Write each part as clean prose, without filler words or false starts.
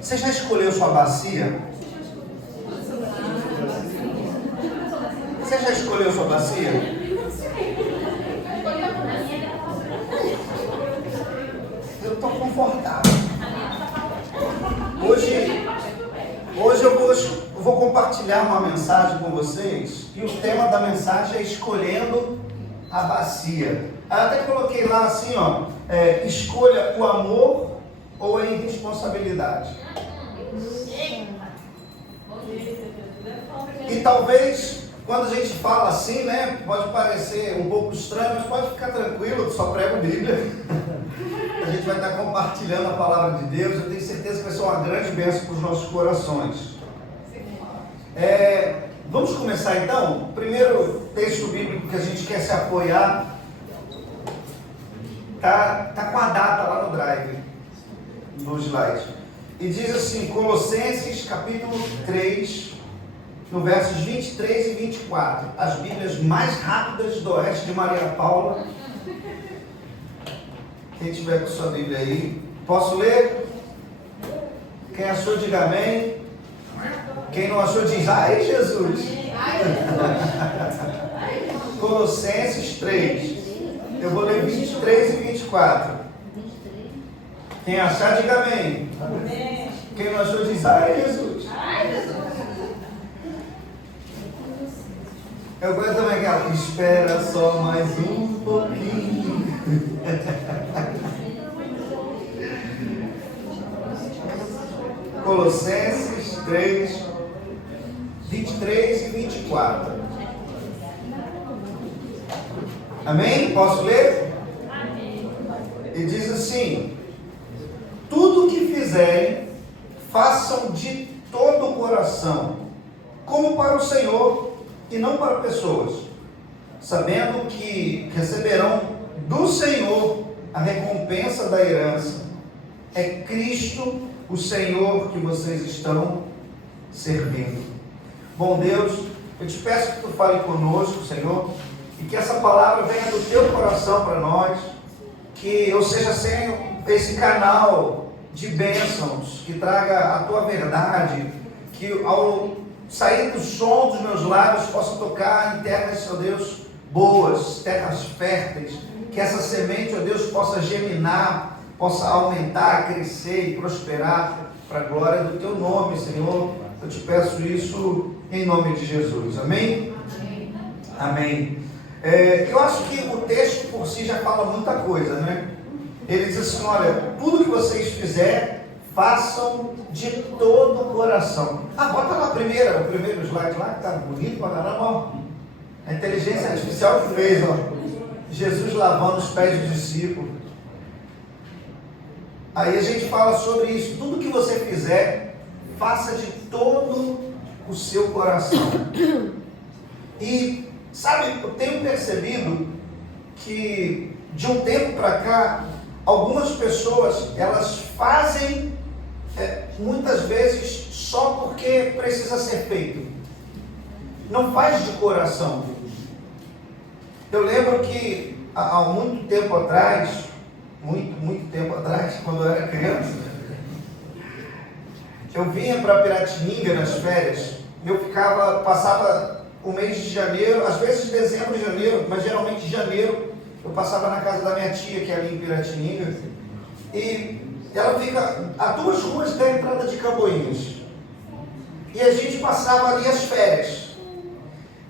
Você já escolheu sua bacia? Você já escolheu sua bacia? Eu estou confortável. Hoje eu vou compartilhar uma mensagem com vocês e o tema da mensagem é escolhendo a bacia. Eu até coloquei lá assim, ó, escolha o amor ou a irresponsabilidade. E talvez, quando a gente fala assim, né, pode parecer um pouco estranho, mas pode ficar tranquilo, eu só prego Bíblia. A gente vai estar compartilhando a palavra de Deus, eu tenho certeza que vai ser uma grande bênção para os nossos corações. Vamos começar então? O primeiro texto bíblico que a gente quer se apoiar tá com a data lá no drive, no slide. E diz assim, Colossenses capítulo 3, no versos 23 e 24. As Bíblias mais rápidas do oeste de Maria Paula. Quem tiver com sua Bíblia aí, posso ler? Quem achou, diga amém. Quem não achou, diz ai, Jesus. Colossenses 3. Eu vou ler 23 e 24. Quem achar, diga amém. Quem não achou, diz ai, Jesus. Eu gosto também aquela, espera só mais um pouquinho. Colossenses 3, 23 e 24. Amém? Posso ler? Amém. E diz assim: tudo que fizerem, façam de todo o coração, como para o Senhor e não para pessoas, sabendo que receberão do Senhor a recompensa da herança. É Cristo o Senhor que vocês estão servindo. Bom Deus, eu te peço que tu fale conosco, Senhor, e que essa palavra venha do teu coração para nós, que eu seja sendo esse canal de bênçãos, que traga a tua verdade, que ao sair do som dos meus lábios possa tocar em terras, ó Deus, boas, terras férteis, que essa semente, ó Deus, possa germinar, possa aumentar, crescer e prosperar para a glória do teu nome, Senhor. Eu te peço isso em nome de Jesus. Amém? Amém. Amém. Eu acho que o texto por si já fala muita coisa, né? Ele diz assim, olha, tudo que vocês fizerem, façam de todo o coração. Bota lá o primeiro slide lá, que tá bonito pra caramba, ó. A inteligência artificial que fez, ó. Jesus lavando os pés dos discípulos. Aí a gente fala sobre isso. Tudo que você fizer, faça de todo o seu coração. E, sabe, eu tenho percebido que de um tempo para cá, algumas pessoas, elas fazem muitas vezes só porque precisa ser feito. Não faz de coração. Eu lembro que há muito tempo atrás, muito tempo atrás, quando eu era criança, eu vinha para Piratininga nas férias. Eu passava o mês de janeiro, às vezes dezembro e janeiro, mas geralmente janeiro, eu passava na casa da minha tia, que é ali em Piratininga, e ela fica a 2 ruas da entrada de Camboinhas. E a gente passava ali as férias.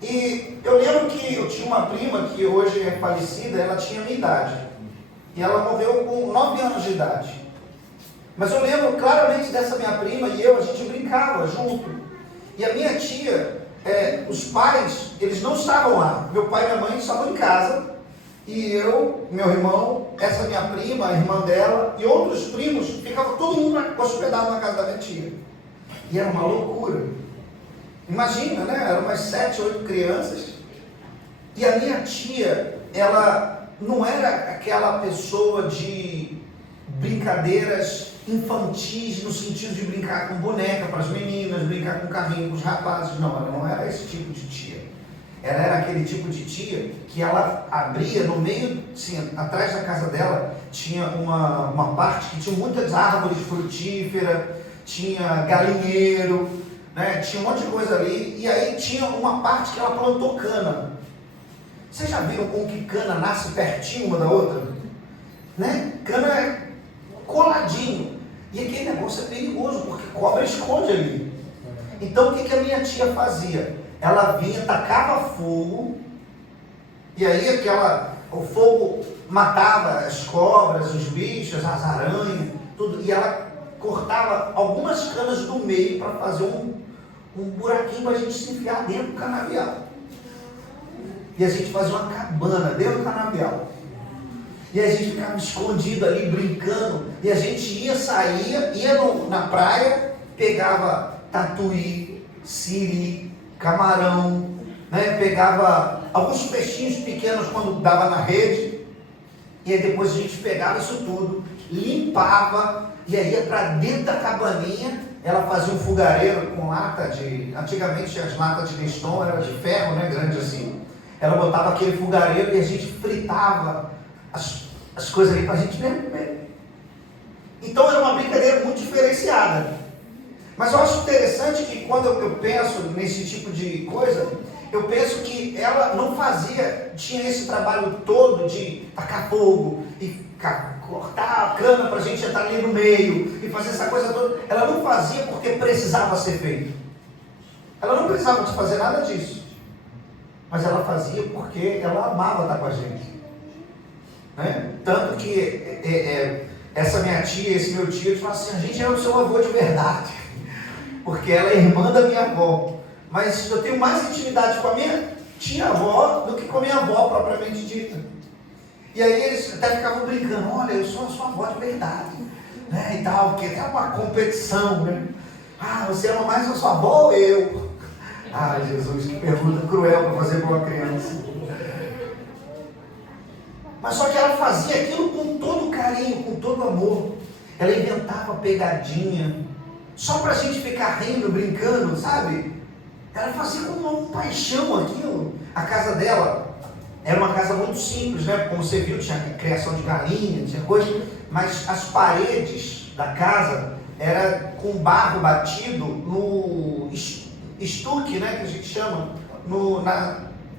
E eu lembro que eu tinha uma prima que hoje é falecida, ela tinha a minha idade. E ela morreu com 9 anos de idade. Mas eu lembro claramente dessa minha prima e a gente brincava junto. E a minha tia, os pais, eles não estavam lá. Meu pai e minha mãe estavam em casa. E eu, meu irmão, essa minha prima, a irmã dela e outros primos, ficava todo mundo hospedado na casa da minha tia. E era uma loucura. Imagina, né? Eram umas 7, 8 crianças. E a minha tia, ela não era aquela pessoa de brincadeiras infantis, no sentido de brincar com boneca para as meninas, brincar com carrinho para os rapazes. Não, ela não era esse tipo de tia. Ela era aquele tipo de tia que ela abria no meio, assim, atrás da casa dela, tinha uma parte que tinha muitas árvores frutíferas, tinha galinheiro, né? Tinha um monte de coisa ali. E aí tinha uma parte que ela plantou cana. Vocês já viram como que cana nasce pertinho uma da outra? Né? Cana é coladinho. E aquele negócio é perigoso, porque cobra esconde ali. Então o que a minha tia fazia? Ela vinha, tacava fogo, e aí o fogo matava as cobras, os bichos, as aranhas, tudo. E ela cortava algumas canas do meio para fazer um buraquinho para a gente se enfiar dentro do canavial. E a gente fazia uma cabana dentro do canavial. E a gente ficava escondido ali, brincando. E a gente ia na praia, pegava tatuí, siri, camarão, né? Pegava alguns peixinhos pequenos quando dava na rede. E aí depois a gente pegava isso tudo, limpava, e aí ia para dentro da cabaninha. Ela fazia um fogareiro com lata de... Antigamente as latas de Neston eram de ferro, né? Grande assim. Ela botava aquele fogareiro e a gente fritava as coisas ali para a gente comer. Então era uma brincadeira muito diferenciada. Mas eu acho interessante que quando eu penso nesse tipo de coisa, eu penso que ela não tinha esse trabalho todo de tacar fogo e cortar a cana para a gente entrar ali no meio e fazer essa coisa toda. Ela não fazia porque precisava ser feito. Ela não precisava de fazer nada disso. Mas ela fazia porque ela amava estar com a gente. Né? Tanto que essa minha tia, esse meu tio, eles falam assim, a gente é o seu avô de verdade. Porque ela é irmã da minha avó. Mas eu tenho mais intimidade com a minha tia-avó do que com a minha avó propriamente dita. E aí eles até ficavam brincando, olha, eu sou a sua avó de verdade. Né? E tal, porque tem uma competição, né? Ah, você ama mais a sua avó ou eu? Ah, Jesus, que pergunta cruel para fazer para uma criança. Mas só que ela fazia aquilo com todo carinho, com todo amor. Ela inventava pegadinha, só para a gente ficar rindo, brincando, sabe? Ela fazia com uma paixão aquilo. A casa dela era uma casa muito simples, né? Como você viu, tinha criação de galinha, tinha coisa, mas as paredes da casa era com barro batido no estuque, né? Que a gente chama,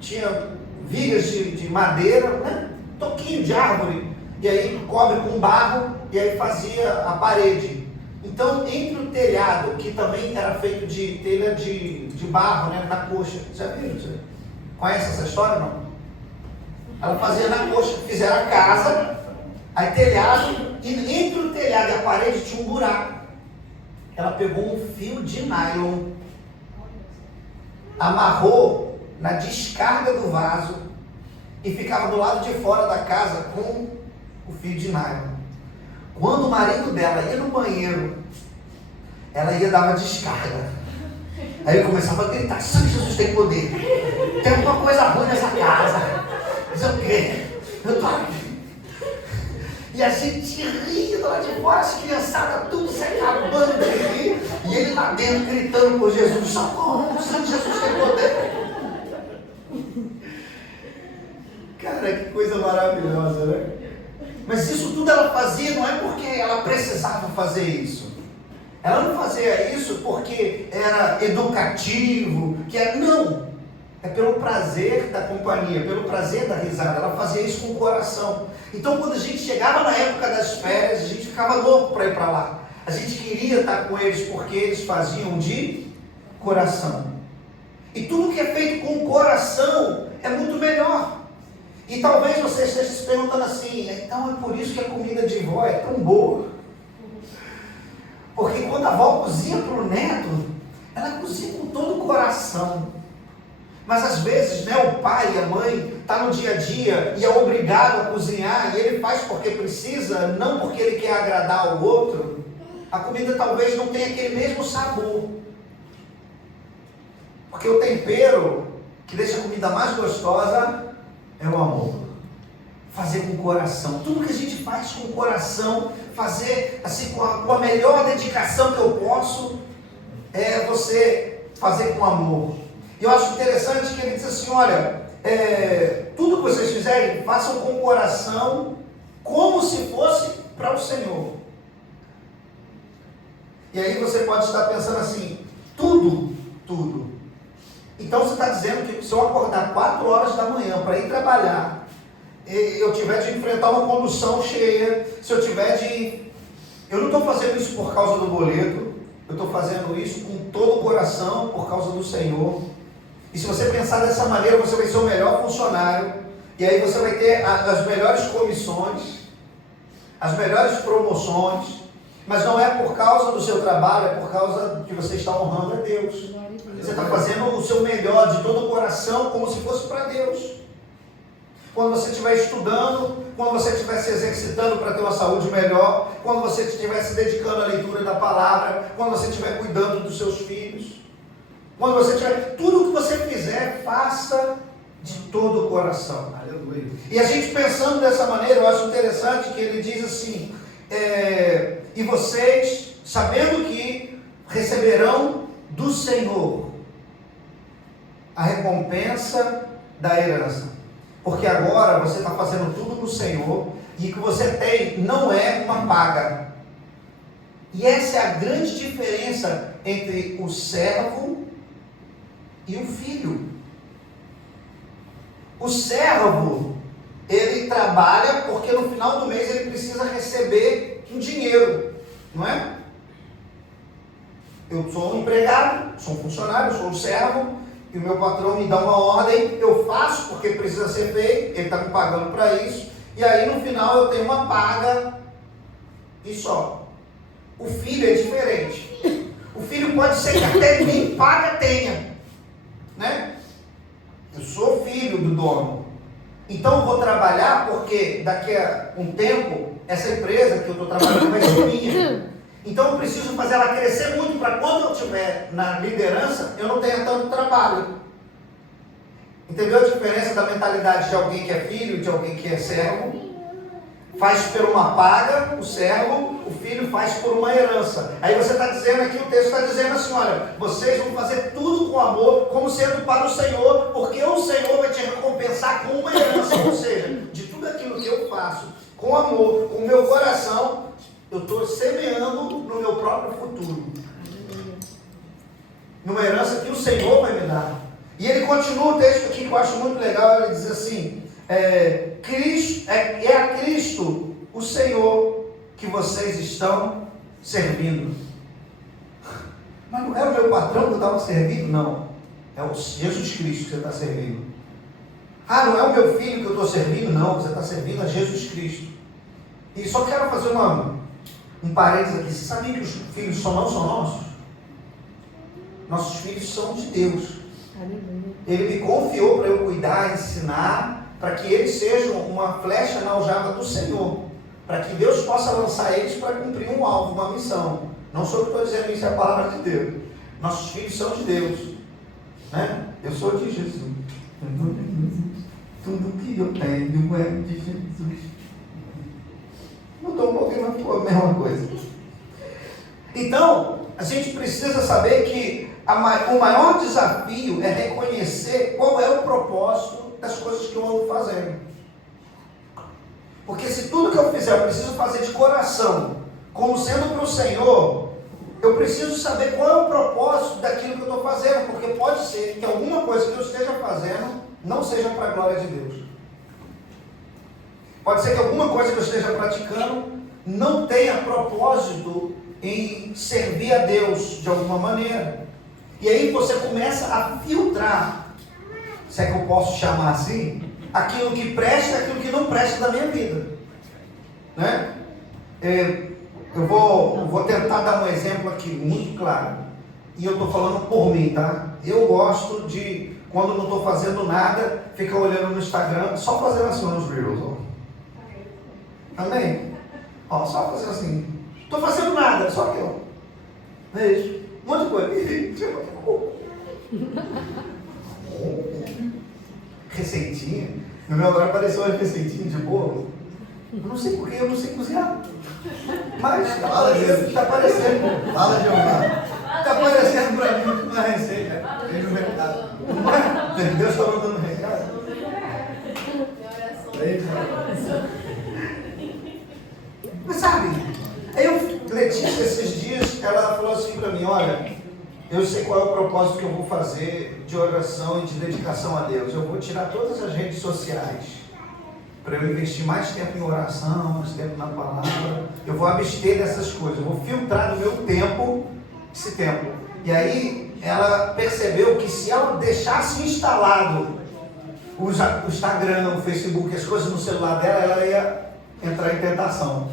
tinha vigas de madeira, né? Toquinho de árvore, e aí cobre com barro, e aí fazia a parede. Então, entre o telhado, que também era feito de telha de barro, né, na coxa. Já viu? Você conhece essa história, não? Ela fazia na coxa, fizeram a casa, aí telhado, e entre o telhado e a parede tinha um buraco. Ela pegou um fio de nylon, amarrou na descarga do vaso e ficava do lado de fora da casa com o fio de nylon. Quando o marido dela ia no banheiro, ela ia dar uma descarga. Aí ele começava a gritar, Sangue Jesus tem poder. Tem alguma coisa ruim nessa casa. Não sei o quê. Eu tô aqui. E a gente ria lá de fora, as criançadas tudo se acabando de rir. E ele lá dentro gritando por Jesus, socorro, o Sangue Jesus tem poder. Cara, que coisa maravilhosa, né? Mas isso tudo ela fazia não é porque ela precisava fazer isso. Ela não fazia isso porque era educativo, não. É pelo prazer da companhia, pelo prazer da risada. Ela fazia isso com o coração. Então quando a gente chegava na época das férias, a gente ficava louco para ir para lá. A gente queria estar com eles porque eles faziam de coração. E tudo que é feito com o coração é muito melhor. E talvez você esteja se perguntando assim, então é por isso que a comida de vó é tão boa. Porque quando a avó cozinha para o neto, ela cozinha com todo o coração. Mas às vezes, né, o pai e a mãe estão no dia a dia e é obrigado a cozinhar, e ele faz porque precisa, não porque ele quer agradar ao outro. A comida talvez não tenha aquele mesmo sabor. Porque o tempero que deixa a comida mais gostosa é o amor. Fazer com o coração. Tudo que a gente faz com o coração, fazer assim com a melhor dedicação que eu posso, é você fazer com amor. E eu acho interessante que ele diz assim, olha, tudo que vocês fizerem, façam com o coração, como se fosse para o Senhor. E aí você pode estar pensando assim, tudo. Então você está dizendo que se eu acordar 4 horas da manhã para ir trabalhar, eu tiver de enfrentar uma condução cheia, se eu tiver de... Eu não estou fazendo isso por causa do boleto, eu estou fazendo isso com todo o coração, por causa do Senhor. E se você pensar dessa maneira, você vai ser o melhor funcionário, e aí você vai ter as melhores comissões, as melhores promoções, mas não é por causa do seu trabalho, é por causa que você está honrando a Deus. Você está fazendo o seu melhor de todo o coração, como se fosse para Deus. Quando você estiver estudando, quando você estiver se exercitando para ter uma saúde melhor, quando você estiver se dedicando à leitura da palavra, quando você estiver cuidando dos seus filhos, quando você tiver, tudo que você fizer, faça de todo o coração. Aleluia. E a gente pensando dessa maneira, eu acho interessante que ele diz assim, e vocês, sabendo que receberão do Senhor a recompensa da herança, porque agora você está fazendo tudo no Senhor, e o que você tem não é uma paga. E essa é a grande diferença entre o servo e o filho. O servo, ele trabalha porque no final do mês ele precisa receber um dinheiro, não é? Eu sou um empregado, sou um funcionário, sou um servo, e o meu patrão me dá uma ordem, eu faço porque precisa ser feito, ele está me pagando para isso, e aí no final eu tenho uma paga e só. O filho é diferente. O filho pode ser que até nem paga tenha, né? Eu sou filho do dono, então eu vou trabalhar porque daqui a um tempo essa empresa que eu estou trabalhando vai ser minha. Então eu preciso fazer ela crescer muito para quando eu estiver na liderança eu não tenha tanto trabalho. Entendeu a diferença da mentalidade de alguém que é filho e de alguém que é servo? Faz por uma paga, o servo, o filho faz por uma herança. Aí você está dizendo aqui, o texto está dizendo assim, olha, vocês vão fazer tudo com amor, como sendo para o Senhor, porque o Senhor vai te recompensar com uma herança. Ou seja, de tudo aquilo que eu faço, com amor, com o meu coração, eu estou semeando no meu próprio futuro. Numa herança que o Senhor vai me dar. E ele continua o texto aqui que eu acho muito legal, ele diz assim, Cristo, é a Cristo, o Senhor, que vocês estão servindo. Mas não é o meu patrão que eu estava servindo? Não. É o Jesus Cristo que você está servindo. Ah, não é o meu filho que eu estou servindo? Não, você está servindo a Jesus Cristo. E só quero fazer um parênteses aqui. Você sabia que os filhos não são nossos? Nossos filhos são de Deus. Ele me confiou para eu cuidar, ensinar, para que eles sejam uma flecha na aljava do Senhor, para que Deus possa lançar eles para cumprir um alvo, uma missão. Não sou eu que estou dizendo isso, é a palavra de Deus. Nossos filhos são de Deus, né? Eu sou de Jesus. Tudo que eu tenho é de Jesus. Não estou um pouquinho, mas ficou a mesma coisa. Então, a gente precisa saber que o maior desafio é reconhecer qual é o propósito das coisas que eu ando fazendo. Porque se tudo que eu fizer eu preciso fazer de coração, como sendo para o Senhor, eu preciso saber qual é o propósito daquilo que eu estou fazendo, porque pode ser que alguma coisa que eu esteja fazendo não seja para a glória de Deus. Pode ser que alguma coisa que eu esteja praticando não tenha propósito em servir a Deus de alguma maneira. E aí você começa a filtrar, se é que eu posso chamar assim, aquilo que presta e aquilo que não presta da minha vida, né? Eu vou tentar dar um exemplo aqui muito claro, e eu estou falando por mim, tá? Eu gosto de, quando não estou fazendo nada, ficar olhando no Instagram, só fazendo assim nos Reels, ó. Amém? Ó, só fazendo assim, estou fazendo nada, só que ó, vejo, um monte de coisa. Receitinha. No meu horário apareceu uma receitinha de bolo. Eu não sei porque, eu não sei cozinhar. Mas está aparecendo. Fala, Giovanna. Está aparecendo para mim uma receita. Vem no mercado. Deus está mandando um recado. Mas sabe, Letícia esses dias, ela falou olha, eu sei qual é o propósito que eu vou fazer de oração e de dedicação a Deus. Eu vou tirar todas as redes sociais para eu investir mais tempo em oração, mais tempo na palavra. Eu vou abster dessas coisas, eu vou filtrar no meu tempo esse tempo. E aí ela percebeu que se ela deixasse instalado o Instagram, o Facebook, as coisas no celular dela, ela ia entrar em tentação.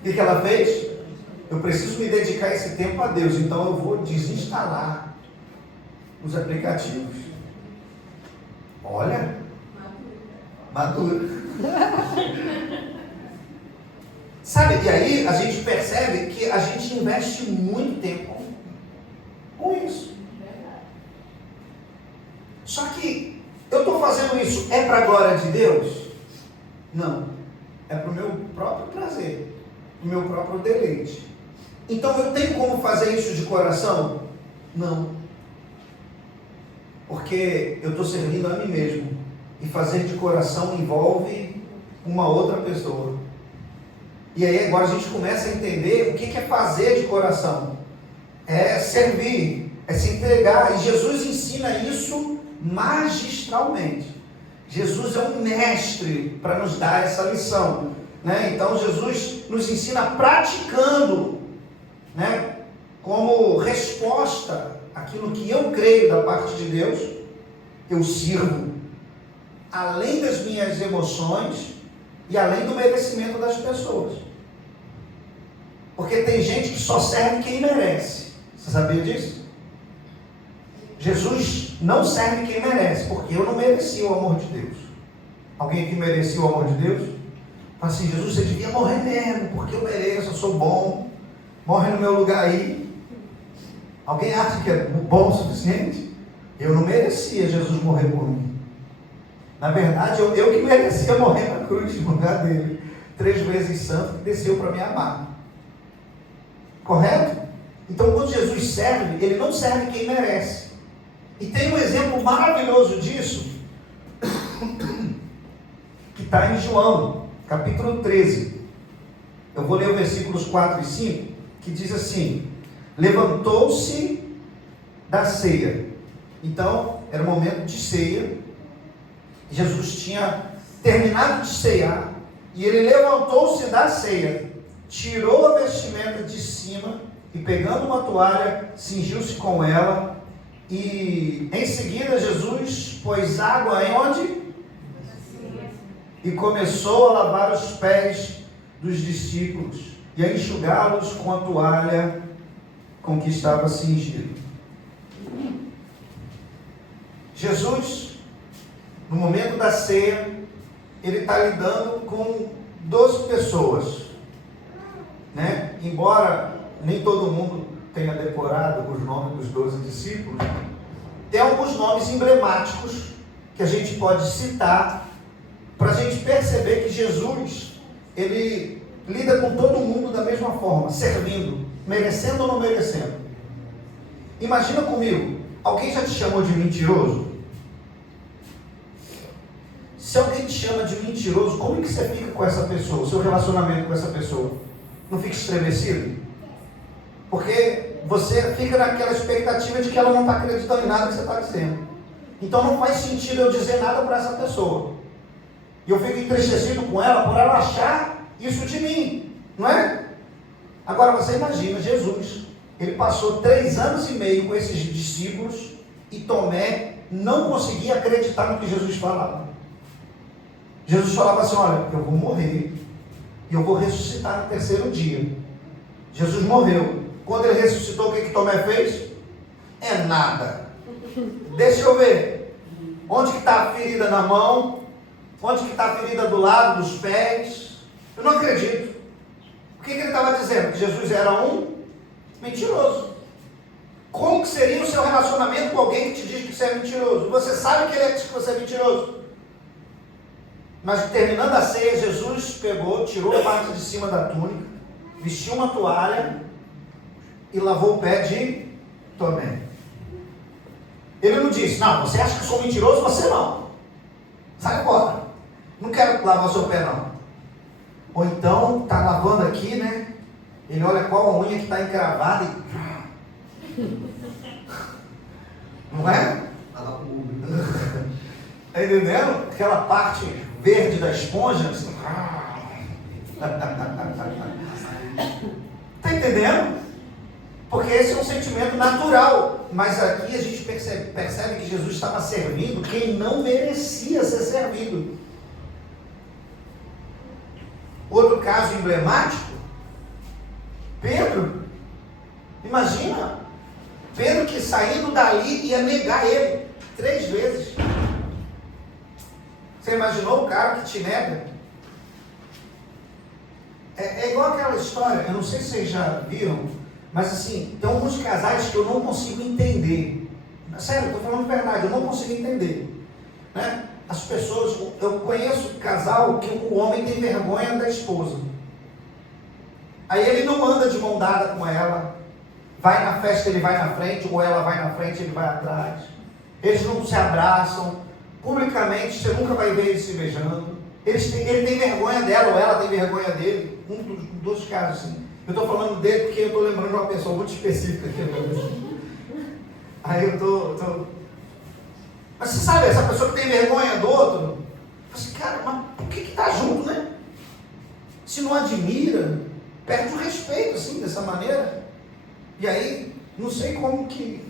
O que ela fez? Eu preciso me dedicar esse tempo a Deus, então eu vou desinstalar os aplicativos. Olha, madura. Sabe, e aí a gente percebe que a gente investe muito tempo com isso. Só que eu estou fazendo isso, é para a glória de Deus? Não. É para o meu próprio prazer, para o meu próprio deleite. Então eu tenho como fazer isso de coração? Não. Porque eu estou servindo a mim mesmo. E fazer de coração envolve uma outra pessoa. E aí agora a gente começa a entender o que é fazer de coração. É servir, é se entregar. E Jesus ensina isso magistralmente. Jesus é um mestre para nos dar essa lição, né? Então Jesus nos ensina praticando, né? Como resposta àquilo que eu creio da parte de Deus, eu sirvo, além das minhas emoções e além do merecimento das pessoas. Porque tem gente que só serve quem merece. Você sabia disso? Jesus não serve quem merece, porque eu não mereci o amor de Deus. Alguém aqui merecia o amor de Deus? Fala assim, Jesus, você devia morrer mesmo, porque eu mereço, eu sou bom. Morre no meu lugar aí. Alguém acha que é bom o suficiente? Eu não merecia Jesus morrer por mim. Na verdade, eu que merecia morrer na cruz no lugar dele. 3 vezes santo, que desceu para me amar. Correto? Então, quando Jesus serve, ele não serve quem merece. E tem um exemplo maravilhoso disso, que está em João, capítulo 13. Eu vou ler os versículos 4 e 5, que diz assim: levantou-se da ceia. Então, era o momento de ceia. Jesus tinha terminado de ceiar, e ele levantou-se da ceia, tirou a vestimenta de cima, e pegando uma toalha, cingiu-se com ela, e em seguida Jesus pôs água em onde? E começou a lavar os pés dos discípulos, e a enxugá-los com a toalha com que estava cingido. Jesus, no momento da ceia, ele está lidando com 12 pessoas, né? Embora nem todo mundo tenha decorado os nomes dos 12 discípulos, tem alguns nomes emblemáticos que a gente pode citar para a gente perceber que Jesus, ele lida com todo mundo da mesma forma, servindo, merecendo ou não merecendo. Imagina comigo, alguém já te chamou de mentiroso? Se alguém te chama de mentiroso, como é que você fica com essa pessoa, o seu relacionamento com essa pessoa? Não fica estremecido? Porque você fica naquela expectativa de que ela não está acreditando em nada que você está dizendo. Então não faz sentido eu dizer nada para essa pessoa. E eu fico entristecido com ela por ela achar isso de mim, não é? Agora você imagina, Jesus, ele passou 3 anos e meio com esses discípulos e Tomé não conseguia acreditar no que Jesus falava. Jesus falava assim, olha, eu vou morrer e eu vou ressuscitar no 3º dia. Jesus morreu. Quando ele ressuscitou, o que Tomé fez? É nada. Deixa eu ver. Onde que está a ferida na mão? Onde que está a ferida do lado, dos pés? Eu não acredito. O que ele estava dizendo? Que Jesus era um mentiroso. Como que seria o seu relacionamento com alguém que te diz que você é mentiroso? Você sabe que ele diz que você é mentiroso. Mas terminando a ceia, Jesus pegou, tirou a parte de cima da túnica, vestiu uma toalha e lavou o pé de Tomé. Ele não disse, não, você acha que eu sou mentiroso? Você não. Sai fora. Não quero lavar o seu pé, não. Ou então, está lavando aqui, né? Ele olha qual a unha que está encravada e Não é? Está entendendo? Aquela parte verde da esponja. Assim. Está entendendo? Porque esse é um sentimento natural. Mas aqui a gente percebe que Jesus estava servindo quem não merecia ser servido. Outro caso emblemático, Pedro. Imagina, Pedro que saindo dali ia negar ele 3 vezes. Você imaginou o cara que te nega? É igual aquela história, eu não sei se vocês já viram, mas assim, tem alguns casais que eu não consigo entender. Sério, estou falando verdade, eu não consigo entender. Né? As pessoas, eu conheço casal que o homem tem vergonha da esposa. Aí ele não anda de mão dada com ela, vai na festa, ele vai na frente, ou ela vai na frente, ele vai atrás. Eles não se abraçam, publicamente você nunca vai ver eles se beijando. Ele tem vergonha dela, ou ela tem vergonha dele. Dois casos assim. Eu estou falando dele porque eu estou lembrando de uma pessoa muito específica aqui. Aí eu estou... Mas você sabe, essa pessoa que tem vergonha do outro, eu assim, cara, mas por que está junto, né? Se não admira, perde o respeito assim, dessa maneira. E aí, não sei como que...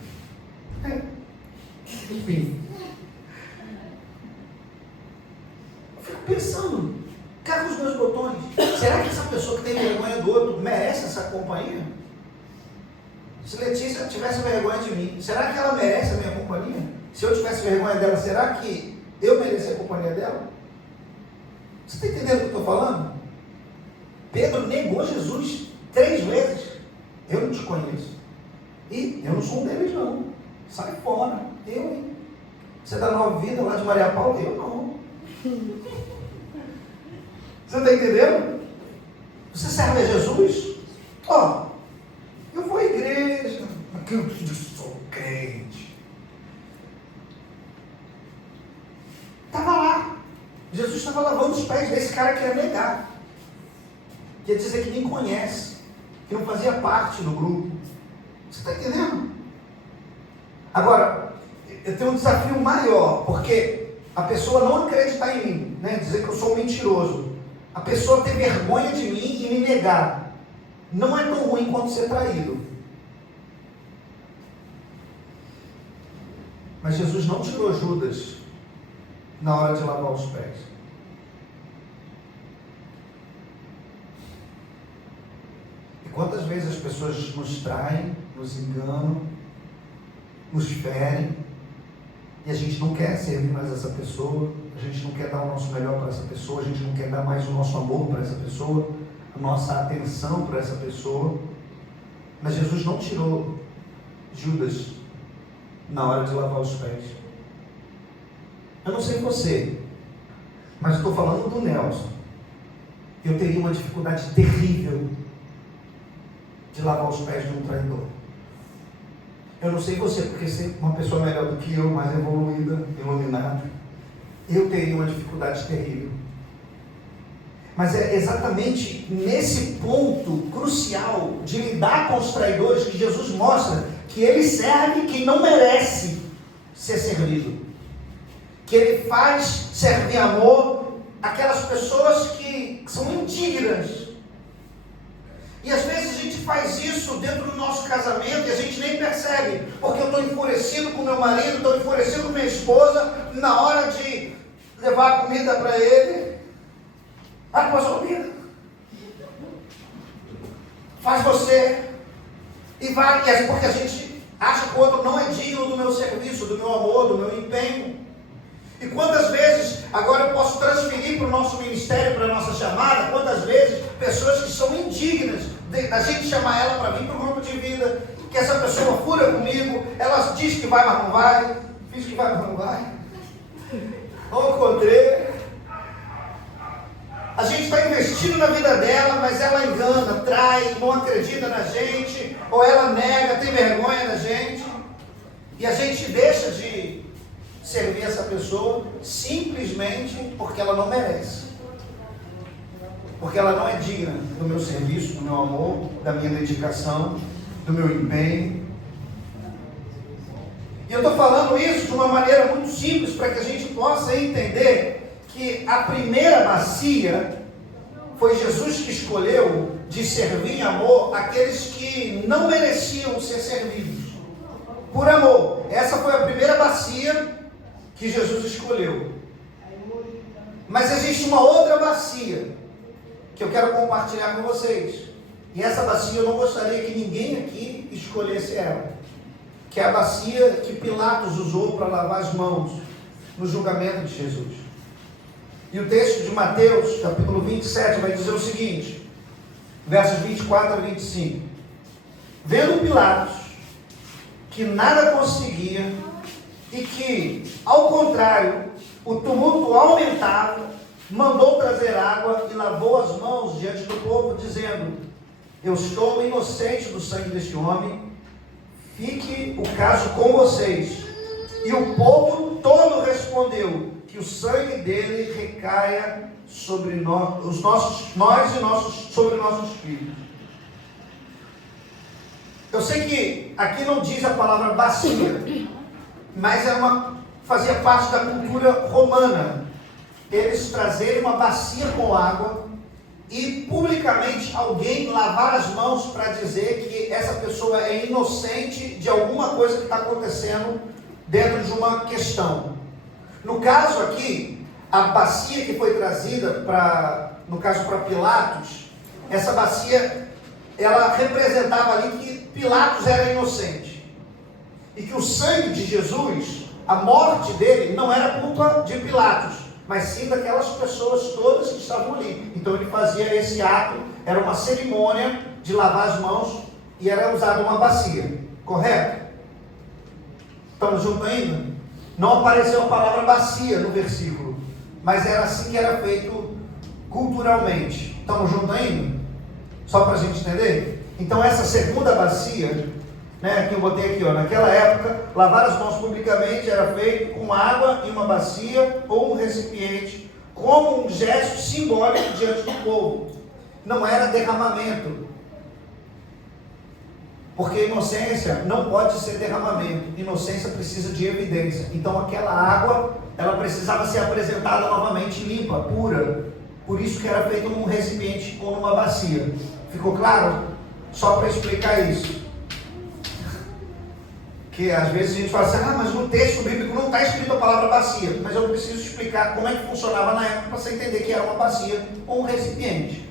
Enfim. Eu fico pensando, cara, os meus botões, será que essa pessoa que tem vergonha do outro merece essa companhia? Se Letícia tivesse vergonha de mim, será que ela merece a minha companhia? Se eu tivesse vergonha dela, será que eu merecia a companhia dela? Você está entendendo o que eu estou falando? Pedro negou Jesus 3 vezes. Eu não te conheço. E eu não sou um deles não. Sai fora. Eu, hein? Você é da Nova Vida lá de Maria Paula? Eu não. Você está entendendo? Você serve a Jesus? Ó, eu vou à igreja. Aqui eu sou crente. Estava lá. Jesus estava lavando os pés desse cara que ia negar. Que ia dizer que nem conhece. Que não fazia parte do grupo. Você está entendendo? Agora, eu tenho um desafio maior. Porque a pessoa não acreditar em mim. Né? Dizer que eu sou um mentiroso. A pessoa ter vergonha de mim e me negar. Não é tão ruim quanto ser traído. Mas Jesus não tirou Judas na hora de lavar os pés. E quantas vezes as pessoas nos traem, nos enganam, nos ferem, e a gente não quer servir mais essa pessoa, a gente não quer dar o nosso melhor para essa pessoa, a gente não quer dar mais o nosso amor para essa pessoa, a nossa atenção para essa pessoa. Mas Jesus não tirou Judas na hora de lavar os pés. Eu não sei você, mas estou falando do Nelson. Eu teria uma dificuldade terrível de lavar os pés de um traidor. Eu não sei você, porque você é uma pessoa melhor do que eu, mais evoluída, iluminada. Eu teria uma dificuldade terrível. Mas é exatamente nesse ponto crucial de lidar com os traidores que Jesus mostra que ele serve quem não merece ser servido. Que ele faz servir amor aquelas pessoas que são indignas. E às vezes a gente faz isso dentro do nosso casamento e a gente nem percebe, porque eu estou enfurecido com meu marido, estou enfurecido com minha esposa, na hora de levar a comida para ele, depois a comida. Faz você. E vai, porque a gente acha que o outro não é digno do meu serviço, do meu amor, do meu empenho. E quantas vezes, agora eu posso transferir para o nosso ministério, para a nossa chamada, quantas vezes pessoas que são indignas da gente chamar ela para vir para o grupo de vida, que essa pessoa fura comigo, ela diz que vai, mas não vai, diz que vai, mas não vai. Ao contrário, a gente está investindo na vida dela, mas ela engana, trai, não acredita na gente, ou ela nega, tem vergonha da gente, e a gente deixa de servir essa pessoa simplesmente porque ela não merece, porque ela não é digna do meu serviço, do meu amor, da minha dedicação, do meu empenho. eu estou falando isso de uma maneira muito simples para que a gente possa entender que a primeira bacia foi Jesus que escolheu de servir em amor aqueles que não mereciam ser servidos. Por amor. Essa foi a primeira bacia que Jesus escolheu. Mas existe uma outra bacia que eu quero compartilhar com vocês. E essa bacia eu não gostaria que ninguém aqui escolhesse ela. Que é a bacia que Pilatos usou para lavar as mãos no julgamento de Jesus. E o texto de Mateus, capítulo 27, vai dizer o seguinte, versos 24 a 25. Vendo Pilatos que nada conseguia e que, ao contrário, o tumulto aumentava, mandou trazer água e lavou as mãos diante do povo, dizendo: eu estou inocente do sangue deste homem, fique o caso com vocês. E o povo todo respondeu: que o sangue dele recaia sobre nós e sobre nossos filhos. Eu sei que aqui não diz a palavra bacia, mas fazia parte da cultura romana. Eles trazerem uma bacia com água e publicamente alguém lavar as mãos para dizer que essa pessoa é inocente de alguma coisa que está acontecendo dentro de uma questão. No caso aqui, a bacia que foi trazida no caso para Pilatos, essa bacia, ela representava ali que Pilatos era inocente. E que o sangue de Jesus, a morte dele, não era culpa de Pilatos, mas sim daquelas pessoas todas que estavam ali. Então ele fazia esse ato, era uma cerimônia de lavar as mãos e era usada uma bacia, correto? Estamos juntos ainda? Não apareceu a palavra bacia no versículo, mas era assim que era feito culturalmente. Estamos juntos ainda? Só para a gente entender? Então essa segunda bacia, que eu botei aqui, naquela época, lavar as mãos publicamente era feito com água em uma bacia ou um recipiente, como um gesto simbólico diante do povo. Não era derramamento. Porque inocência não pode ser derramamento. Inocência precisa de evidência. Então aquela água, ela precisava ser apresentada novamente limpa, pura. Por isso que era feito num recipiente ou numa bacia. Ficou claro? Só para explicar isso. Que às vezes a gente fala assim, mas no texto bíblico não está escrito a palavra bacia. Mas eu preciso explicar como é que funcionava na época para você entender que era uma bacia ou um recipiente.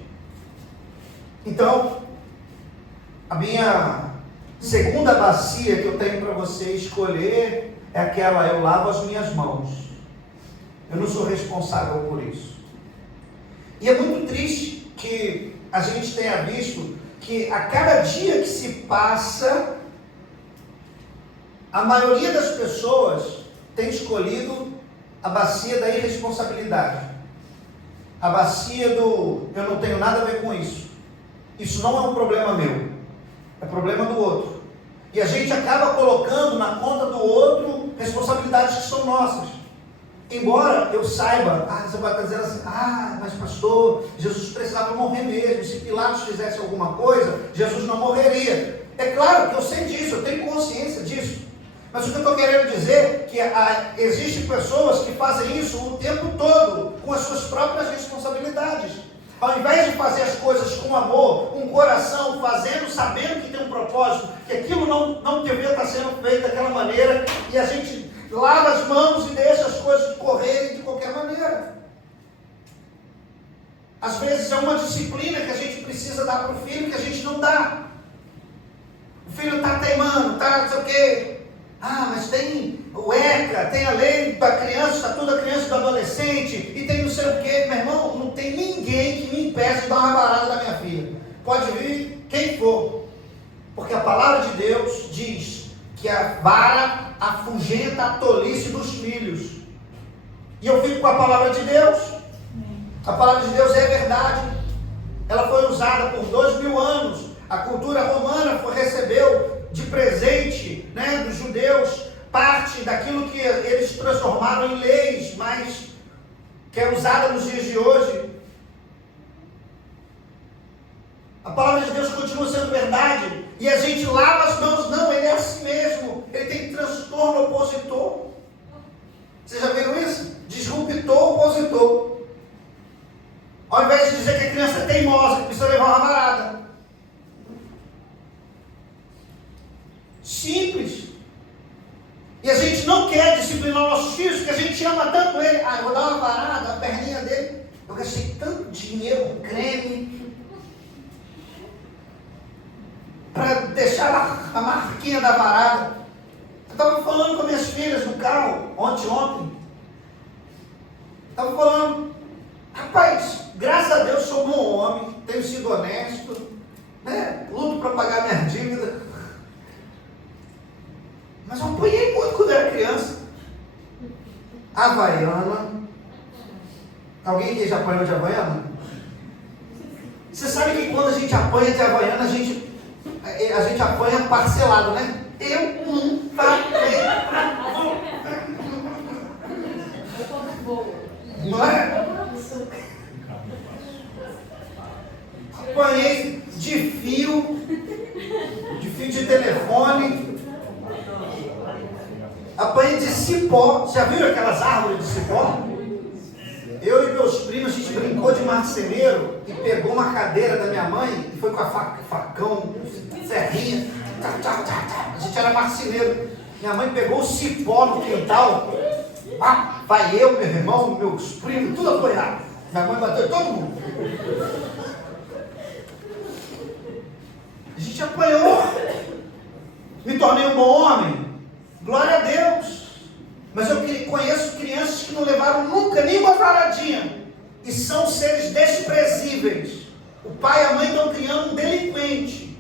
Então, a minha segunda bacia que eu tenho para você escolher é aquela: eu lavo as minhas mãos. Eu não sou responsável por isso. E é muito triste que a gente tenha visto que a cada dia que se passa, a maioria das pessoas tem escolhido a bacia da irresponsabilidade. A bacia do eu não tenho nada a ver com isso. Isso não é um problema meu. É problema do outro. E a gente acaba colocando na conta do outro responsabilidades que são nossas. Embora eu saiba, você vai estar dizendo assim, mas pastor, Jesus precisava morrer mesmo. Se Pilatos fizesse alguma coisa, Jesus não morreria. É claro que eu sei disso, eu tenho consciência disso. Mas o que eu estou querendo dizer é que existem pessoas que fazem isso o tempo todo, com as suas próprias responsabilidades. Ao invés de fazer as coisas com amor, com coração, fazendo, sabendo que tem um propósito, que aquilo não deveria estar sendo feito daquela maneira, e a gente lava as mãos e deixa as coisas correrem de qualquer maneira. Às vezes é uma disciplina que a gente precisa dar para o filho que a gente não dá. O filho está teimando, está não sei o quê. Mas tem o ECA, tem a lei da criança, estatuto da criança e do adolescente, e tem não sei o quê. Meu irmão, não tem ninguém que me impeça de dar uma varada na minha filha. Pode vir quem for. Porque a palavra de Deus diz que a vara afugenta a tolice dos filhos. E eu fico com a palavra de Deus. A palavra de Deus é verdade. Ela foi usada por 2000 anos. A cultura romana recebeu de presente, dos judeus, parte daquilo que eles transformaram em leis, mas que é usada nos dias de hoje. A palavra de Deus continua sendo verdade, e a gente lava as mãos. Não, ele é assim mesmo, ele tem torna opositor. Vocês já viram isso? Disruptor, opositor. Ao invés de dizer que a criança é teimosa, que precisa levar uma varada. Simples. E a gente não quer disciplinar nossos filhos, porque a gente ama tanto ele. Ah, eu vou dar uma varada, a perninha dele. Eu gastei tanto dinheiro com creme para deixar a marquinha da varada. Eu estava falando com minhas filhas no carro, ontem. Estava falando, rapaz, graças a Deus sou um bom homem, tenho sido honesto, né? Luto para pagar minha dívida. Mas eu apanhei muito quando era criança. Havaiana. Alguém aqui já apanhou de Havaiana? Você sabe que quando a gente apanha de Havaiana, a gente apanha parcelado, né? Eu nunca não é? Apanhei de fio de telefone. Apanhei de cipó. Já viram aquelas árvores de cipó? Eu e meus primos, a gente brincou de marceneiro e pegou uma cadeira da minha mãe e foi com a facão, serrinha. A gente era marceneiro. Minha mãe pegou o cipó no quintal. Vai eu, meu irmão, meus primos, tudo apanhado. Minha mãe bateu todo mundo. A gente apanhou. Me tornei um bom homem. Glória a Deus. Mas eu conheço crianças que não levaram nunca nem uma varadinha. E são seres desprezíveis. O pai e a mãe estão criando um delinquente.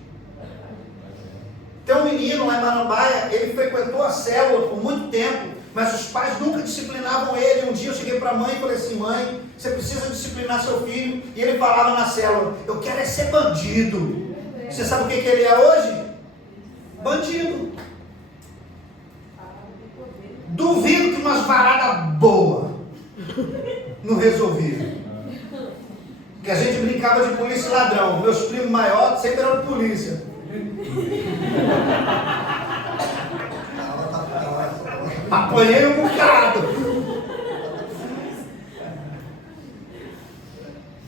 Tem um menino lá em Marambaia, ele frequentou a célula por muito tempo, mas os pais nunca disciplinavam ele. Um dia eu cheguei para a mãe e falei assim: mãe, você precisa disciplinar seu filho. E ele falava na célula: eu quero é ser bandido. Você sabe o que ele é hoje? Bandido. Duvido que umas varadas boas não resolviam. Porque a gente brincava de polícia e ladrão. Meus primos maiores sempre eram polícia. Apanhei um bocado.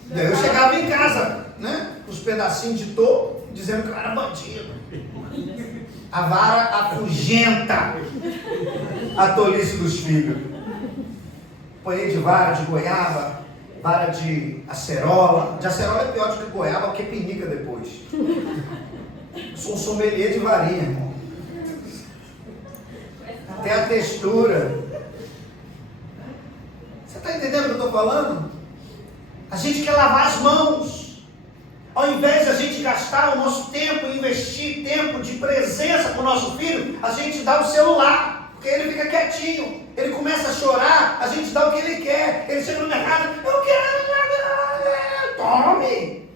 Daí eu chegava em casa, né? Com os pedacinhos de toco, dizendo que eu era bandido. A vara afugenta a tolice dos filhos. Apanhei de vara de goiaba, vara de acerola. De acerola é pior do que goiaba, porque pinica depois. Sou um sommelier de varinha, irmão. Até a textura. Você está entendendo o que eu estou falando? A gente quer lavar as mãos. Ao invés de a gente gastar o nosso tempo, investir tempo de presença com o nosso filho, a gente dá o celular, porque ele fica quietinho. Ele começa a chorar, a gente dá o que ele quer. Ele chega no mercado: eu quero, tome.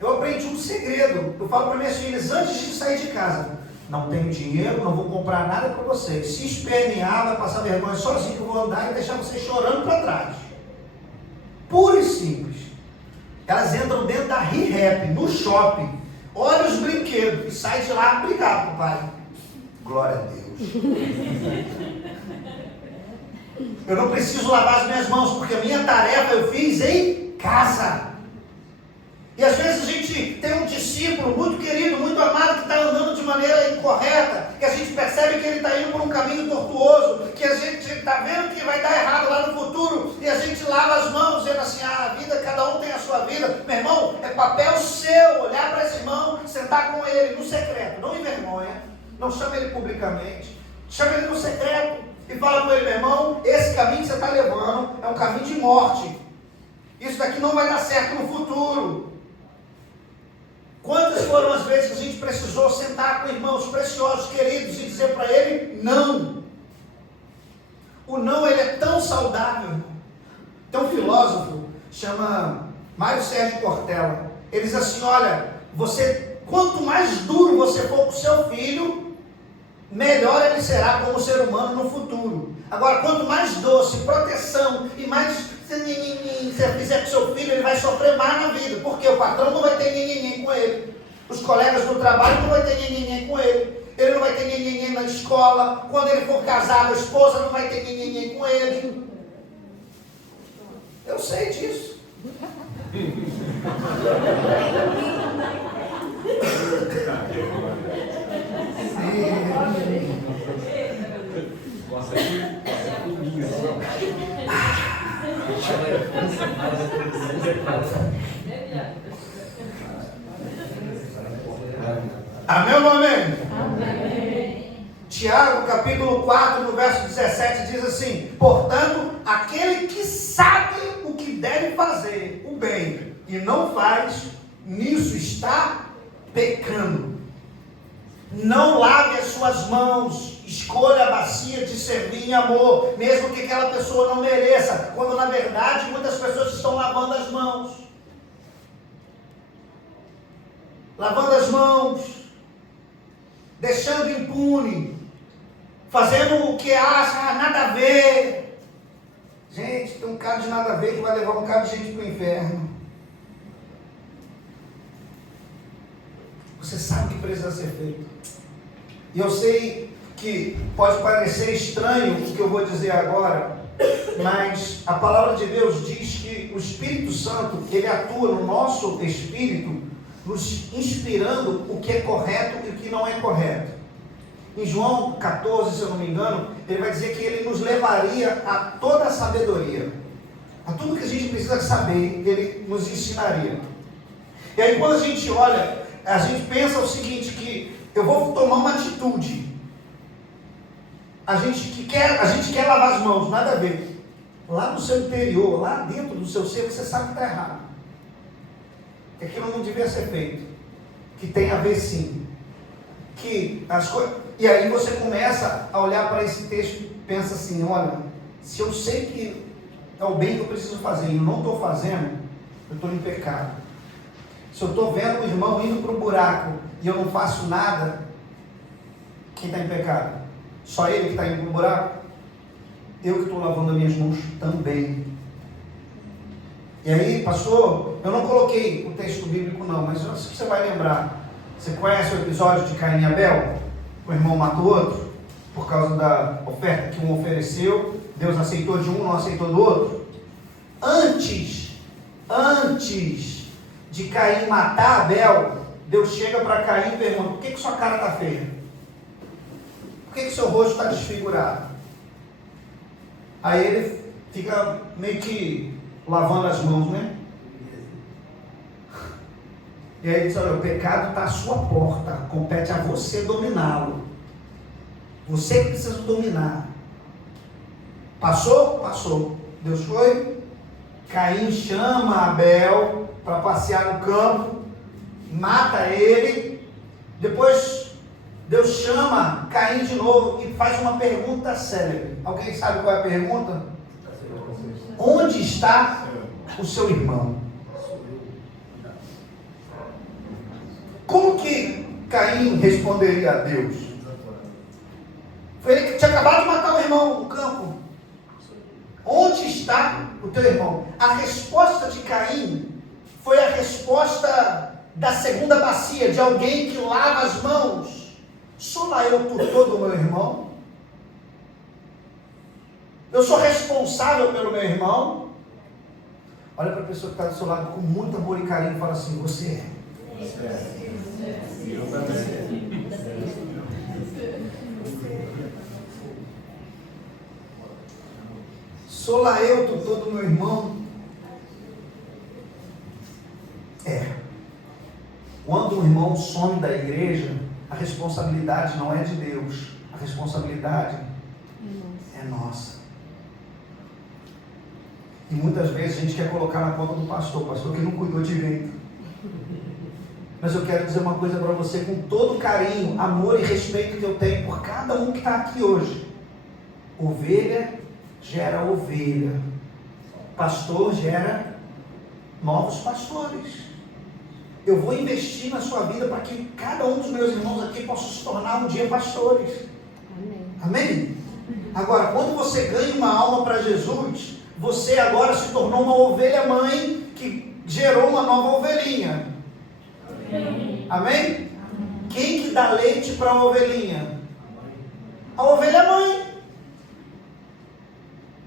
Eu aprendi um segredo. Eu falo para minhas filhas antes de sair de casa: não tenho dinheiro, não vou comprar nada para vocês. Se espernear, vai passar vergonha sozinho, que eu vou andar e deixar vocês chorando para trás. Puro e simples. Elas entram dentro da ReHap, no shopping, olham os brinquedos e saem de lá: obrigado, papai. Glória a Deus. Eu não preciso lavar as minhas mãos, porque a minha tarefa eu fiz em casa. E às vezes a gente tem um discípulo muito querido, muito amado, que está andando de maneira incorreta, que a gente percebe que ele está indo por um caminho tortuoso, que a gente está vendo que vai dar errado lá no futuro, e a gente lava as mãos, dizendo assim: a vida, cada um tem a sua vida. Meu irmão, é papel seu olhar para esse irmão, sentar com ele no secreto, não envergonha, não chama ele publicamente, chama ele no secreto e fala com ele: meu irmão, esse caminho que você está levando é um caminho de morte, isso daqui não vai dar certo no futuro. Quantas foram as vezes que a gente precisou sentar com irmãos preciosos, queridos, e dizer para ele não? O não, ele é tão saudável. Tem um filósofo, chama Mário Sérgio Cortella. Ele diz assim: olha, quanto mais duro você for com o seu filho, melhor ele será como ser humano no futuro. Agora, quanto mais doce, proteção e mais você fizer com seu filho, ele vai sofrer mais na vida, porque o patrão não vai ter ninguém com ele, os colegas do trabalho não vai ter ninguém com ele, ele não vai ter nhenhenhen na escola, quando ele for casado, a esposa não vai ter nhenhenhen com ele. Eu sei disso. Amém ou não amém? Amém. Tiago, capítulo 4, no verso 17, diz assim: portanto, aquele que sabe o que deve fazer, o bem, e não faz, nisso está pecando. Não lave as suas mãos, escolha a bacia de servir em amor, mesmo que aquela pessoa não mereça, quando na verdade muitas pessoas estão lavando as mãos. Lavando as mãos, deixando impune, fazendo o que acha, nada a ver. Gente, tem um cara de nada a ver que vai levar um cara de gente para o inferno. Você sabe o que precisa ser feito. E eu sei que pode parecer estranho o que eu vou dizer agora, mas a palavra de Deus diz que o Espírito Santo, ele atua no nosso espírito, nos inspirando o que é correto e o que não é correto. Em João 14, se eu não me engano, ele vai dizer que ele nos levaria a toda a sabedoria. A tudo que a gente precisa saber, ele nos ensinaria. E aí quando a gente olha, a gente pensa o seguinte, que eu vou tomar uma atitude. A gente quer lavar as mãos, nada a ver. Lá no seu interior, lá dentro do seu ser, você sabe que está errado. Que aquilo não devia ser feito. Que tem a ver sim. Que as coisas... E aí você começa a olhar para esse texto e pensa assim, olha, se eu sei que é o bem que eu preciso fazer e eu não estou fazendo, eu estou em pecado. Se eu estou vendo o irmão indo para o buraco e eu não faço nada, quem está em pecado? Só ele que está indo para o buraco? Eu que estou lavando as minhas mãos também. E aí, pastor, eu não coloquei o texto bíblico não, mas eu acho que você vai lembrar. Você conhece o episódio de Caim e Abel? O irmão matou o outro por causa da oferta que um ofereceu. Deus aceitou de um, não aceitou do outro. Antes de Caim matar Abel, Deus chega para Caim e pergunta: por que sua cara está feia? Por que seu rosto está desfigurado? Aí ele fica meio que lavando as mãos, né? E aí ele diz: olha, o pecado está à sua porta, compete a você dominá-lo. Você que precisa dominar. Passou? Passou. Deus foi. Caim chama Abel para passear no campo, mata ele. Depois Deus chama Caim de novo e faz uma pergunta célebre. Alguém sabe qual é a pergunta? Onde está o seu irmão? Como que Caim responderia a Deus? Foi ele que tinha acabado de matar o irmão no campo. Onde está o teu irmão? A resposta de Caim foi a resposta da segunda bacia, de alguém que lava as mãos. Sou lá eu por todo o meu irmão? Eu sou responsável pelo meu irmão? Olha para a pessoa que está do seu lado com muito amor e carinho e fala assim: você é. Eu também. Sou lá eu por todo o meu irmão? Quando o irmão some da igreja, a responsabilidade não é de Deus, a responsabilidade é nossa. E muitas vezes a gente quer colocar na conta do pastor que não cuidou direito. Mas eu quero dizer uma coisa para você com todo carinho, amor e respeito que eu tenho por cada um que está aqui hoje. Ovelha gera ovelha. Pastor gera novos pastores. Eu vou investir na sua vida para que cada um dos meus irmãos aqui possa se tornar um dia pastores. Amém? Amém? Agora, quando você ganha uma alma para Jesus, você agora se tornou uma ovelha mãe que gerou uma nova ovelhinha. Amém? Amém? Quem que dá leite para a ovelhinha? A ovelha é mãe.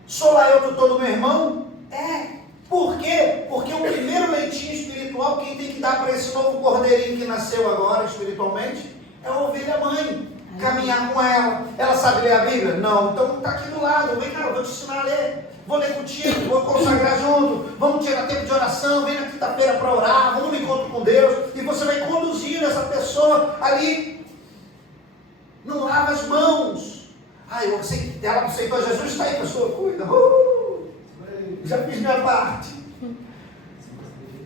Sou lá eu tutor do meu irmão? É. Por quê? Porque o primeiro leitinho espiritual, quem tem que dar para esse novo cordeirinho que nasceu agora espiritualmente, é a ovelha mãe. Caminhar com ela. Ela sabe ler a Bíblia? Não. Então está aqui do lado. Vem cá, eu vou te ensinar a ler. Vou ler contigo, vou consagrar junto. Vamos tirar tempo de oração. Vem na quinta-feira para orar. Vamos no encontro com Deus. E você vai conduzindo essa pessoa ali. Não lava as mãos. Eu sei, ela aceitou Jesus, está aí, pessoa, cuida. Já fiz minha parte.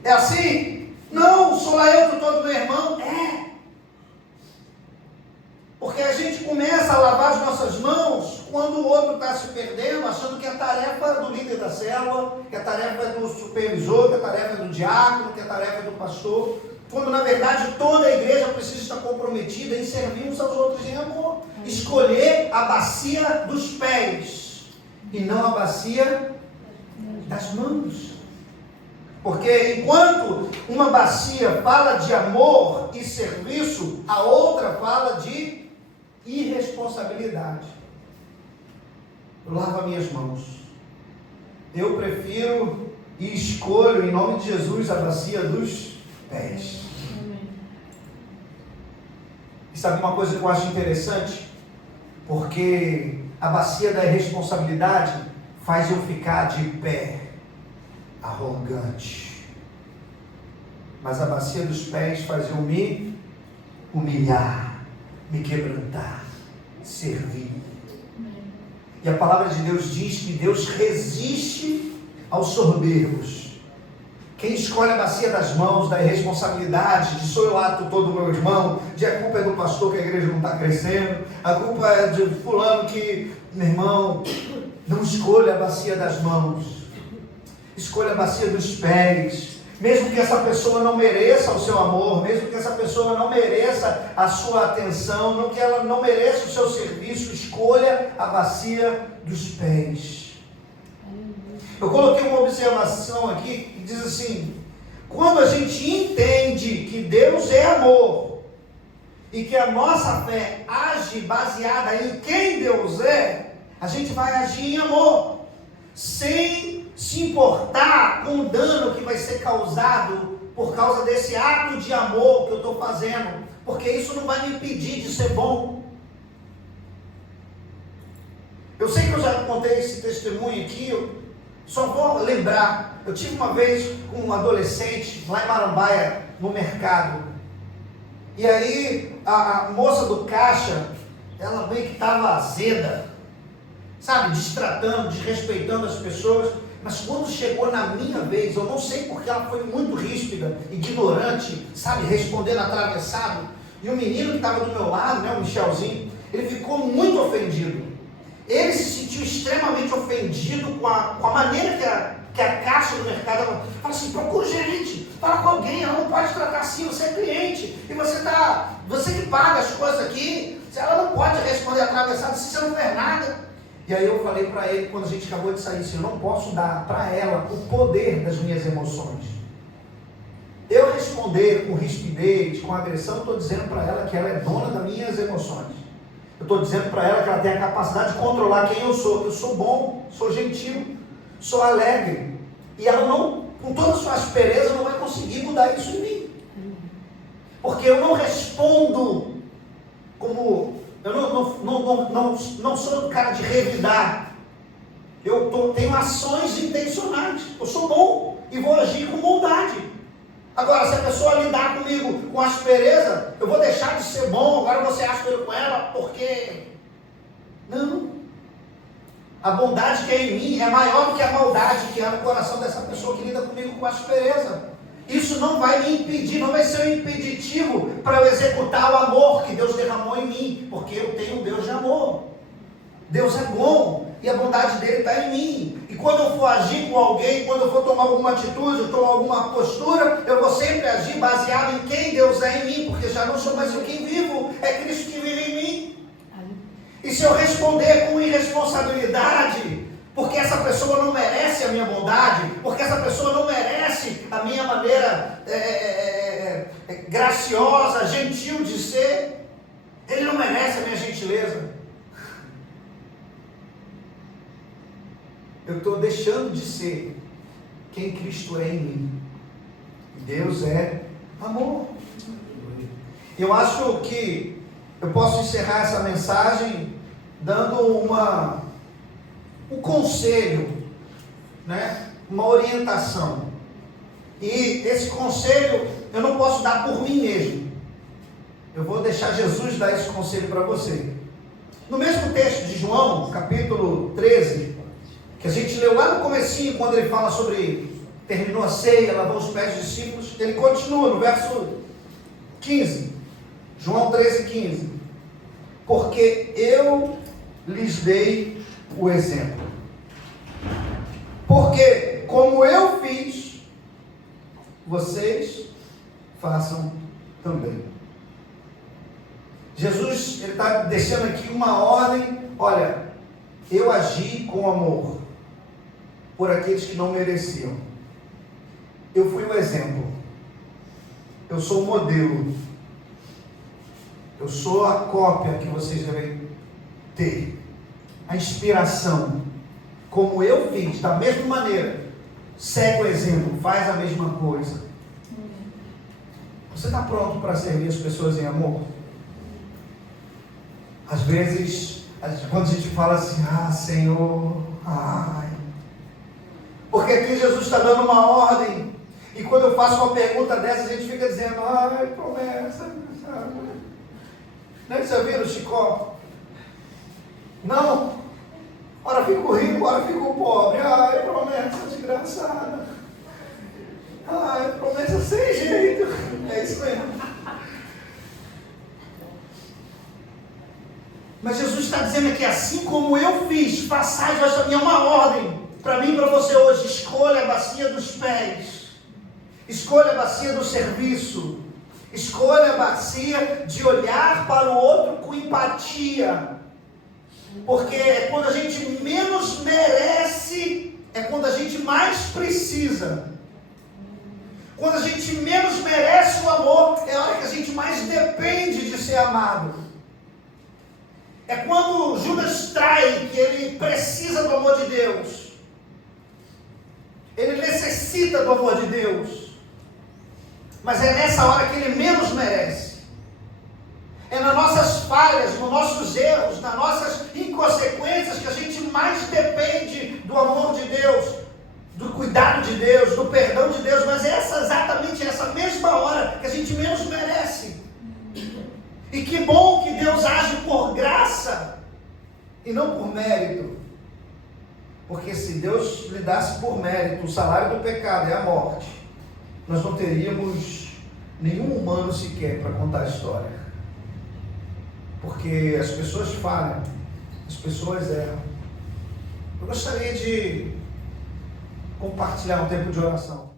É assim? Não, sou lá eu, tutor do meu irmão. É. Porque a gente começa a lavar as nossas mãos quando o outro está se perdendo, achando que a tarefa é do líder da célula, que a tarefa é do supervisor, que a tarefa é do diácono, que a tarefa é do pastor. Quando na verdade toda a igreja precisa estar comprometida em servir uns aos outros em amor. Escolher a bacia dos pés e não a bacia das mãos. Porque enquanto uma bacia fala de amor e serviço, a outra fala de irresponsabilidade. Eu lavo minhas mãos. Eu prefiro e escolho, em nome de Jesus, a bacia dos pés. E sabe uma coisa que eu acho interessante? Porque a bacia da irresponsabilidade faz eu ficar de pé, arrogante. Mas a bacia dos pés faz eu me humilhar, me quebrantar, servir. E a palavra de Deus diz que Deus resiste aos soberbos. Quem escolhe a bacia das mãos, da irresponsabilidade, de sou eu lá tutor do meu irmão, de a culpa é do pastor que a igreja não está crescendo, a culpa é de fulano que, meu irmão, não escolha a bacia das mãos, escolha a bacia dos pés. Mesmo que essa pessoa não mereça o seu amor, mesmo que essa pessoa não mereça a sua atenção, não que ela não mereça o seu serviço, escolha a bacia dos pés. Eu coloquei uma observação aqui que diz assim: quando a gente entende que Deus é amor e que a nossa fé age baseada em quem Deus é, a gente vai agir em amor, sem se importar com o dano que vai ser causado por causa desse ato de amor que eu estou fazendo, porque isso não vai me impedir de ser bom. Eu sei que eu já contei esse testemunho aqui, eu só vou lembrar. Eu tive uma vez com um adolescente lá em Marambaia, no mercado, e aí a moça do caixa, ela meio que estava azeda, sabe, destratando, desrespeitando as pessoas. Mas quando chegou na minha vez, eu não sei porque ela foi muito ríspida, ignorante, sabe, respondendo atravessado. E o menino que estava do meu lado, né, o Michelzinho, ele ficou muito ofendido. Ele se sentiu extremamente ofendido com a maneira que a caixa do mercado fala assim: procura o gerente, fala com alguém, ela não pode tratar assim, você é cliente, e você que paga as coisas aqui, ela não pode responder atravessado se você não fez nada. E aí eu falei para ele, quando a gente acabou de sair, assim: eu não posso dar para ela o poder das minhas emoções. Eu responder com rispidez, com agressão, estou dizendo para ela que ela é dona das minhas emoções. Eu estou dizendo para ela que ela tem a capacidade de controlar quem eu sou. Eu sou bom, sou gentil, sou alegre. E ela não, com toda a sua aspereza, não vai conseguir mudar isso em mim. Porque eu não respondo como... Eu não sou cara de revidar. Eu tenho ações intencionais. Eu sou bom e vou agir com bondade. Agora, se a pessoa lidar comigo com aspereza, eu vou deixar de ser bom, agora eu vou ser áspero com ela, porque... Não. A bondade que é em mim é maior do que a maldade que é no coração dessa pessoa que lida comigo com aspereza. Isso não vai me impedir, não vai ser um impeditivo para eu executar o amor que Deus derramou em mim, porque eu tenho um Deus de amor. Deus é bom e a bondade dele está em mim. E quando eu for agir com alguém, quando eu for tomar alguma atitude, eu tomar alguma postura, eu vou sempre agir baseado em quem Deus é em mim, porque já não sou mais eu quem vivo, é Cristo que vive em mim. E se eu responder com irresponsabilidade, porque essa pessoa não merece a minha bondade, porque essa pessoa não merece a minha maneira graciosa, gentil de ser, ele não merece a minha gentileza. Eu estou deixando de ser quem Cristo é em mim. Deus é amor. Eu acho que eu posso encerrar essa mensagem dando um conselho, né? Uma orientação. E esse conselho eu não posso dar por mim mesmo. Eu vou deixar Jesus dar esse conselho para você. No mesmo texto de João, capítulo 13, que a gente leu lá no comecinho, quando ele fala sobre terminou a ceia, lavou os pés dos discípulos, ele continua no verso 15, João 13, 15. Porque eu lhes dei o exemplo. Porque como eu fiz, vocês façam também. Jesus, ele está deixando aqui uma ordem. Olha, eu agi com amor por aqueles que não mereciam. Eu fui o exemplo. Eu sou o modelo. Eu sou a cópia que vocês devem ter. A inspiração. Como eu fiz, da mesma maneira. Segue o exemplo, faz a mesma coisa. Você está pronto para servir as pessoas em amor? Às vezes, quando a gente fala assim, Senhor, ai. Porque aqui Jesus está dando uma ordem. E quando eu faço uma pergunta dessa, a gente fica dizendo, ai, promessa. Não é que você viu o Chicó? Não. Ora fico rico, ora fico pobre. Ai, promessa desgraçada. Ai, promessa sem jeito. É isso mesmo. Mas Jesus está dizendo aqui, assim como eu fiz, façais vós também. É uma ordem para mim e para você hoje. Escolha a bacia dos pés. Escolha a bacia do serviço. Escolha a bacia de olhar para o outro com empatia. Porque é quando a gente menos merece, é quando a gente mais precisa. Quando a gente menos merece o amor, é a hora que a gente mais depende de ser amado. É quando Judas trai, que ele precisa do amor de Deus. Ele necessita do amor de Deus. Mas é nessa hora que ele menos merece. É nas nossas falhas, nos nossos erros, nas nossas inconsequências que a gente mais depende do amor de Deus, do cuidado de Deus, do perdão de Deus. Mas é exatamente essa mesma hora que a gente menos merece. E que bom que Deus age por graça e não por mérito. Porque se Deus lhe dasse por mérito, o salário do pecado é a morte, nós não teríamos nenhum humano sequer para contar a história. Porque as pessoas falham, as pessoas erram. Eu gostaria de compartilhar um tempo de oração.